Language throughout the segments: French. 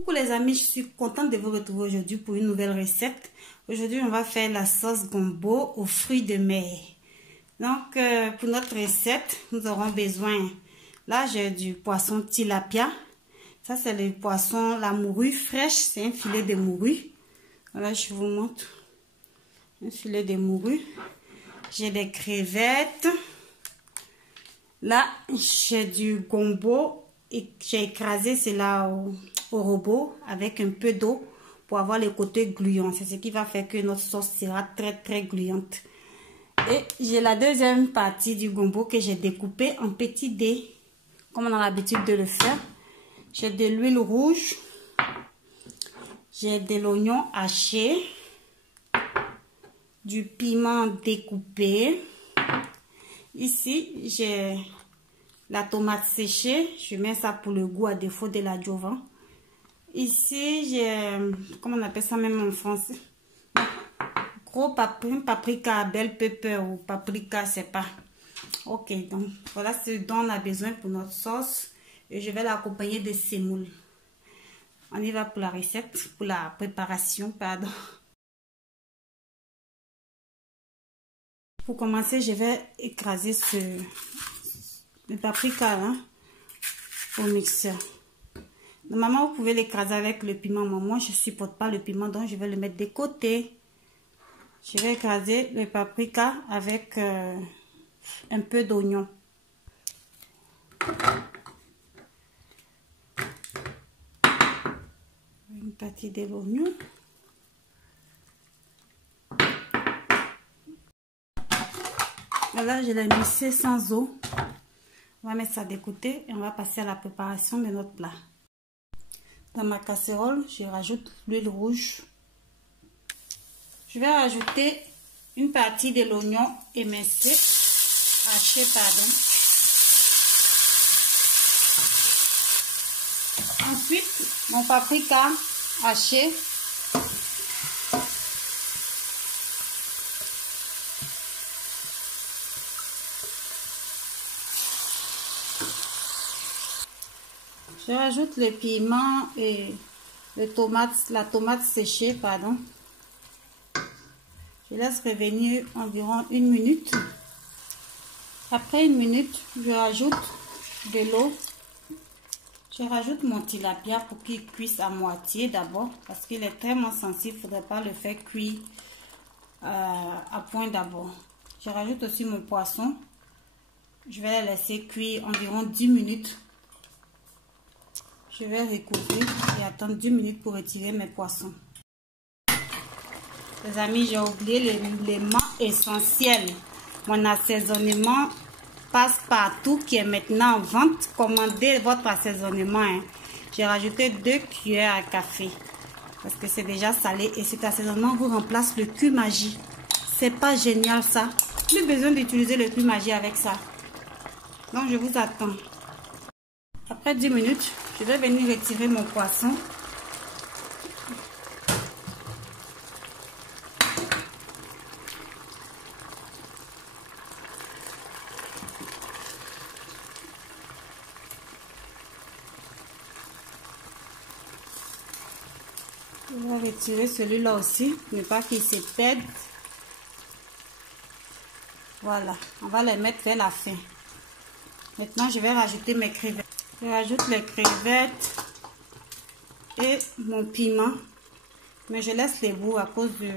Coucou les amis, je suis contente de vous retrouver aujourd'hui pour une nouvelle recette. Aujourd'hui, on va faire la sauce gombo aux fruits de mer. Donc, pour notre recette, nous aurons besoin, là j'ai du poisson tilapia. Ça c'est le poisson, la morue fraîche, c'est un filet de morue. Voilà, je vous montre. Un filet de morue. J'ai des crevettes. Là, j'ai du gombo et j'ai écrasé cela au robot avec un peu d'eau pour avoir le côté gluant. C'est ce qui va faire que notre sauce sera très gluante. Et j'ai la deuxième partie du gombo que j'ai découpé en petits dés, comme on a l'habitude de le faire. J'ai de l'huile rouge, j'ai de l'oignon haché, du piment découpé. Ici, j'ai la tomate séchée. Je mets ça pour le goût à défaut de la l'adjuvant. Ici, j'ai, comment on appelle ça même en français? Gros paprika, bell pepper ou paprika, c'est pas. Ok, donc voilà ce dont on a besoin pour notre sauce. Et je vais l'accompagner de semoule. On y va pour la recette, pour la préparation, pardon. Pour commencer, je vais écraser le paprika là, au mixeur. Normalement, vous pouvez l'écraser avec le piment, mais moi, je ne supporte pas le piment, donc je vais le mettre de côté. Je vais écraser le paprika avec un peu d'oignon. Une partie de l'oignon. Voilà, je l'ai mixé sans eau. On va mettre ça de côté et on va passer à la préparation de notre plat. Dans ma casserole, je rajoute l'huile rouge. Je vais rajouter une partie de l'oignon émincé, haché, pardon. Ensuite, mon paprika haché. Je rajoute le piment et la tomate séchée, pardon. Je laisse revenir environ 1 minute. Après 1 minute, je rajoute de l'eau. Je rajoute mon tilapia pour qu'il cuise à moitié d'abord, parce qu'il est tellement sensible, il ne faudrait pas le faire cuire à point d'abord. Je rajoute aussi mon poisson. Je vais le laisser cuire environ 10 minutes. Je vais recouvrir et attendre 10 minutes pour retirer mes poissons. Les amis, j'ai oublié l'élément essentiel. Mon assaisonnement passe-partout qui est maintenant en vente. Commandez votre assaisonnement. Hein. J'ai rajouté 2 cuillères à café parce que c'est déjà salé et cet assaisonnement vous remplace le cuit magie. C'est pas génial ça? Plus besoin d'utiliser le cuit magie avec ça. Donc je vous attends. Après 10 minutes, je vais venir retirer mon poisson. Je vais retirer celui-là aussi, ne pas qu'il se perde. Voilà, on va les mettre vers la fin. Maintenant, je vais rajouter mes crevettes. Je rajoute les crevettes et mon piment. Mais je laisse les bouts à cause de...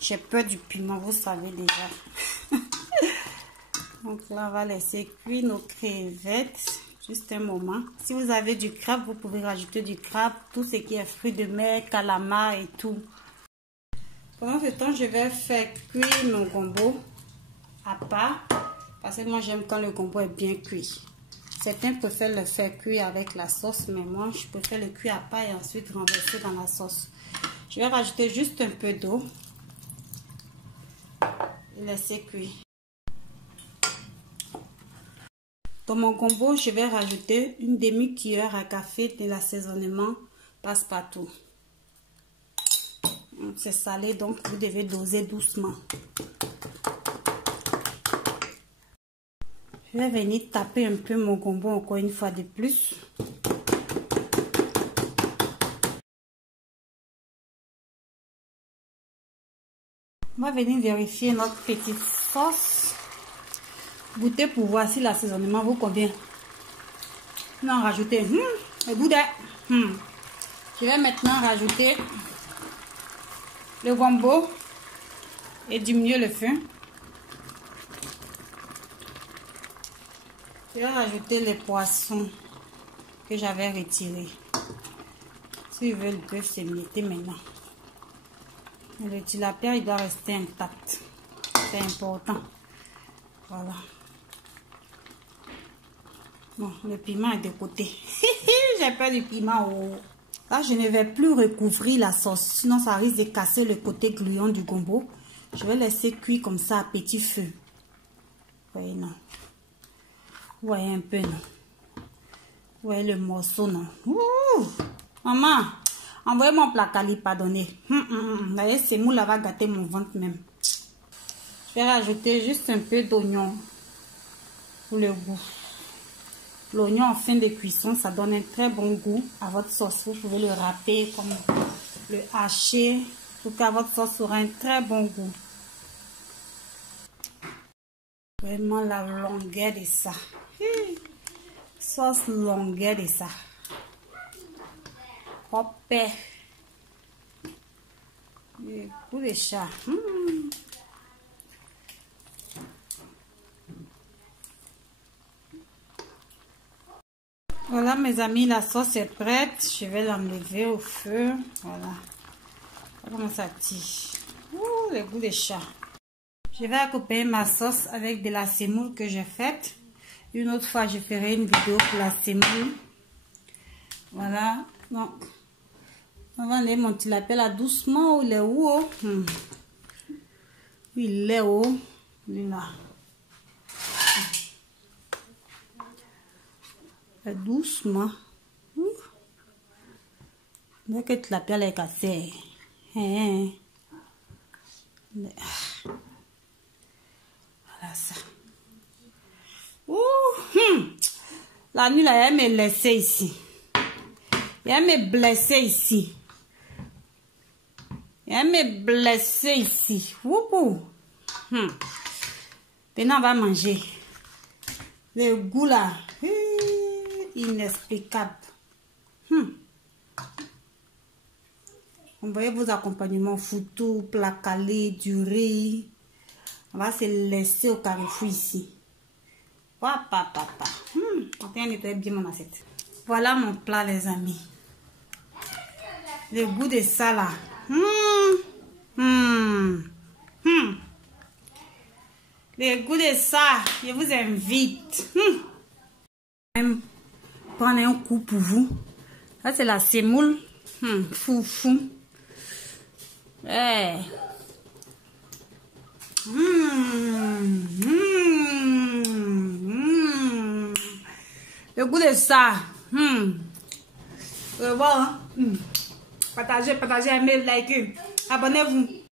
J'ai peur du piment, vous savez déjà. Donc là, on va laisser cuire nos crevettes. Juste un moment. Si vous avez du crabe, vous pouvez rajouter du crabe. Tout ce qui est fruits de mer, calamar et tout. Pendant ce temps, je vais faire cuire mon gombo à part. Parce que moi, j'aime quand le gombo est bien cuit. Certains préfèrent le faire cuire avec la sauce, mais moi, je préfère le cuire à part et ensuite renverser dans la sauce. Je vais rajouter juste un peu d'eau et laisser cuire. Dans mon gombo, je vais rajouter une demi-cuillère à café de l'assaisonnement passe-partout. C'est salé, donc vous devez doser doucement. Je vais venir taper un peu mon gombo encore une fois de plus. On va venir vérifier notre petite sauce. Goûtez pour voir si l'assaisonnement vous convient. Non, rajouter. Le goût Je vais maintenant rajouter le gombo et diminuer le feu. Je vais rajouter les poissons que j'avais retirés. S'ils veulent, ils peuvent s'émietter maintenant. Le tilapia, il doit rester intact. C'est important. Voilà. Bon, le piment est de côté. J'ai peur du piment. Oh. Là, je ne vais plus recouvrir la sauce. Sinon, ça risque de casser le côté gluant du gombo. Je vais laisser cuire comme ça à petit feu. Vous voyez, non. Vous voyez un peu, non. Vous voyez le morceau, non. Ouh. Maman, envoyez mon plat cali, pardonnez. Vous voyez, ces moules là va gâter mon ventre même. Je vais rajouter juste un peu d'oignon pour le goût. L'oignon en fin de cuisson, ça donne un très bon goût à votre sauce. Vous pouvez le râper, comme le hacher, pour que votre sauce aura un très bon goût. Vraiment la longueur de ça. Sauce longueur de ça. Hop. Le goût de chat. Voilà mes amis, la sauce est prête. Je vais l'enlever au feu. Voilà. Comment ça tire. Ouh, le goût de chat. Je vais accompagner ma sauce avec de la semoule que j'ai faite. Une autre fois, je ferai une vidéo pour la semoule. Voilà. Donc, on va enlever mon tilapia là doucement. Où il est où? Oui, il est où? Il est là. Doucement. Dès que tilapia est cassé. Voilà ça. La nuit là, elle me laissait ici. Elle me blessait ici. Elle me blessait ici. Maintenant, on va manger. Le goût là. Inexplicable. Envoyez vos accompagnements foutou, plat calé, du riz. On va se laisser au carrefour ici. Papa. On va nettoyer bien mon assiette. Voilà mon plat les amis. Le goût de ça là. Le goût de ça, je vous invite. Même prendre un coup pour vous. Ça c'est la semoule. Foufou. Le goût de ça. Voilà. Partagez, aimez, likez. Abonnez-vous.